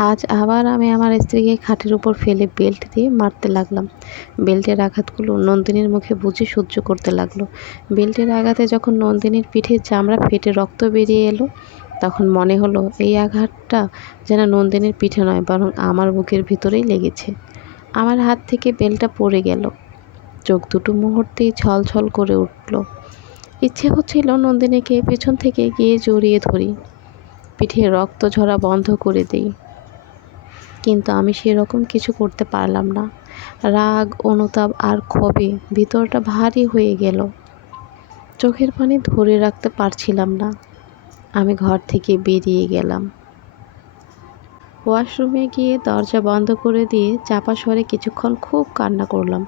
আজ আবার আমি আমার স্ত্রীকে খাটের উপর ফেলে বেল্ট দিয়ে মারতে লাগলাম। বেল্টের আঘাতগুলো নন্দিনীর মুখে বুঝে সহ্য করতে লাগল। বেল্টের আঘাতে যখন নন্দিনীর পিঠে চামড়া ফেটে রক্ত বেরিয়ে এলো, তখন মনে হলো এই আঘাতটা যেন নন্দিনীর পিঠে নয়, বরং আমার বুকের ভিতরেই লেগেছে। আমার হাত থেকে বেলটা পড়ে গেল। চোখ দুটো মুহূর্তেই ছলছল করে উঠল। ইচ্ছে হচ্ছিল নন্দিনীকে পেছন থেকে গিয়ে জড়িয়ে ধরি। পিঠে রক্ত ঝরা বন্ধ করে দিই। কিন্তু আমি সেরকম কিছু করতে পারলাম না। রাগ, অনুতাপ আর ক্ষোভে ভিতরটা ভারী হয়ে গেল। চোখের পানি ধরে রাখতে পারছিলাম না। আমি ঘর থেকে বেরিয়ে গেলাম। ওয়াশরুমে গিয়ে দরজা বন্ধ করে দিয়ে চাপা স্বরে কিছুক্ষণ খুব কান্না করলাম।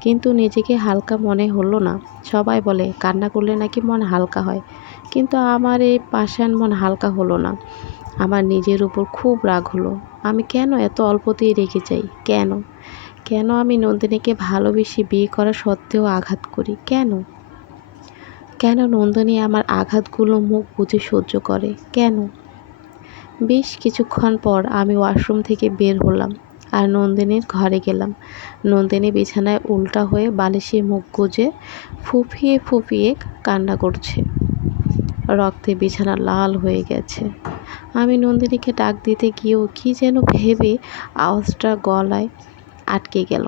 কিন্তু নিজেকে হালকা মনে হলো না। সবাই বলে, কান্না করলে নাকি মন হালকা হয়? কিন্তু আমার এই পাষাণ মন হালকা হলো না। আমার নিজের উপর খুব রাগ হলো। আমি কেন এত অল্পতেই রেখে যাই? কেন? কেন আমি নন্দিনীকে ভালোবেসে বিয়ে করা সত্ত্বেও আঘাত করি? কেন? কেন নন্দিনী আমার আঘাতগুলো মুখ বুঝে সহ্য করে? কেন? বেশ কিছুক্ষণ পর আমি ওয়াশরুম থেকে বের হলাম আর নন্দিনীর ঘরে গেলাম। নন্দিনী বিছানায় উল্টা হয়ে বালিশে মুখ গুজে ফুফিয়ে ফুফিয়ে কান্না করছে। রক্তে বিছানা লাল হয়ে গেছে। আমি নন্দিনীকে ডাক দিতে গিয়েও কি যেন ভেবে আওয়াজটা গলায় আটকে গেল।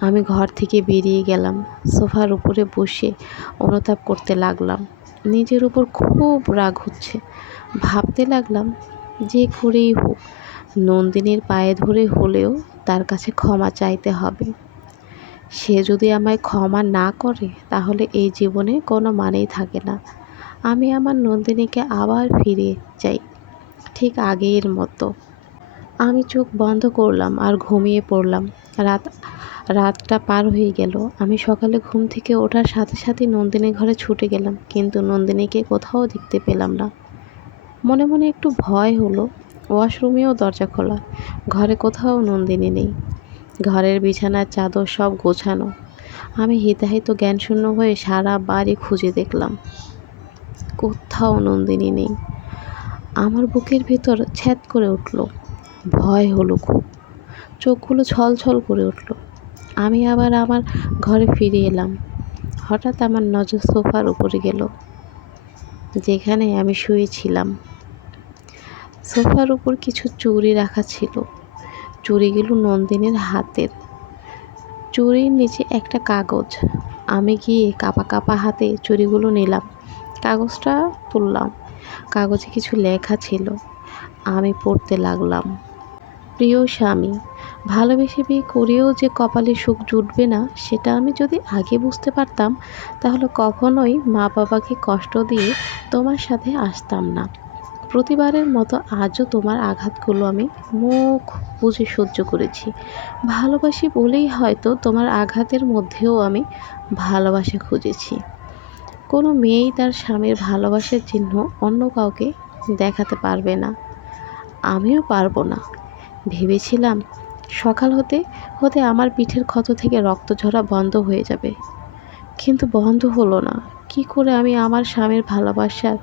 আমি ঘর থেকে বেরিয়ে গেলাম, সোফার উপরে বসে অনুতাপ করতে লাগলাম। নিজের উপর খুব রাগ হচ্ছে। ভাবতে লাগলাম, যে করেই হোক, নন্দিনীর পায়ে ধরে হলেও তার কাছে ক্ষমা চাইতে হবে। সে যদি আমায় ক্ষমা না করে, তাহলে এই জীবনে কোনো মানেই থাকে না। আমি আমার নন্দিনীকে আবার ফিরে যাই, ঠিক আগের মতো। আমি চোখ বন্ধ করলাম আর ঘুমিয়ে পড়লাম। রাত, রাতটা পার হয়ে গেল। আমি সকালে ঘুম থেকে ওঠার সাথে সাথে নন্দিনীর ঘরে ছুটে গেলাম, কিন্তু নন্দিনীকে কোথাও দেখতে পেলাম না। মনে মনে একটু ভয় হলো। ওয়াশরুমেও দরজা খোলা। ঘরে কোথাও নন্দিনী নেই। ঘরের বিছানার চাদর সব গোছানো। আমি হিতাহিত জ্ঞানশূন্য হয়ে সারা বাড়ি খুঁজে দেখলাম। কোথাও নন্দিনী নেই। আমার বুকের ভেতর ছ্যাদ করে উঠল। ভয় হলো খুব। চোখগুলো ছলছল করে উঠল। আমি আবার আমার ঘরে ফিরে এলাম। হঠাৎ আমার নজর সোফার উপরে গেল, যেখানে আমি শুয়েছিলাম। সোফার উপর কিছু চুড়ি রাখা ছিল। চুড়িগুলো নন্দিনীর হাতের। চুড়ির নিচে একটা কাগজ। আমি গিয়ে কাপা কাপা হাতে চুড়িগুলো নিলাম। কাগজটা তুললাম। কাগজে কিছু লেখা ছিল। আমি পড়তে লাগলাম। প্রিয় স্বামী, ভালোবেসে বিয়ে করেও যে কপালে সুখ জুটবে না, সেটা আমি যদি আগে বুঝতে পারতাম, তাহলে কখনোই মা বাবাকে কষ্ট দিয়ে তোমার সাথে আসতাম না। প্রতিবারের মতো আজও তোমার আঘাতগুলো আমি মুখ বুঝে সহ্য করেছি। ভালোবাসি বলেই হয়তো তোমার আঘাতের মধ্যেও আমি ভালোবাসা খুঁজেছি। কোনো মেয়েই তার স্বামীর ভালোবাসার চিহ্ন অন্য কাউকে দেখাতে পারবে না। আমিও পারব না। ভেবেছিলাম সকাল হতে হতে আমার পিঠের ক্ষত থেকে রক্ত ঝরা বন্ধ হয়ে যাবে। কিন্তু বন্ধ হলো না। কি করে আমি আমার স্বামীর ভালোবাসার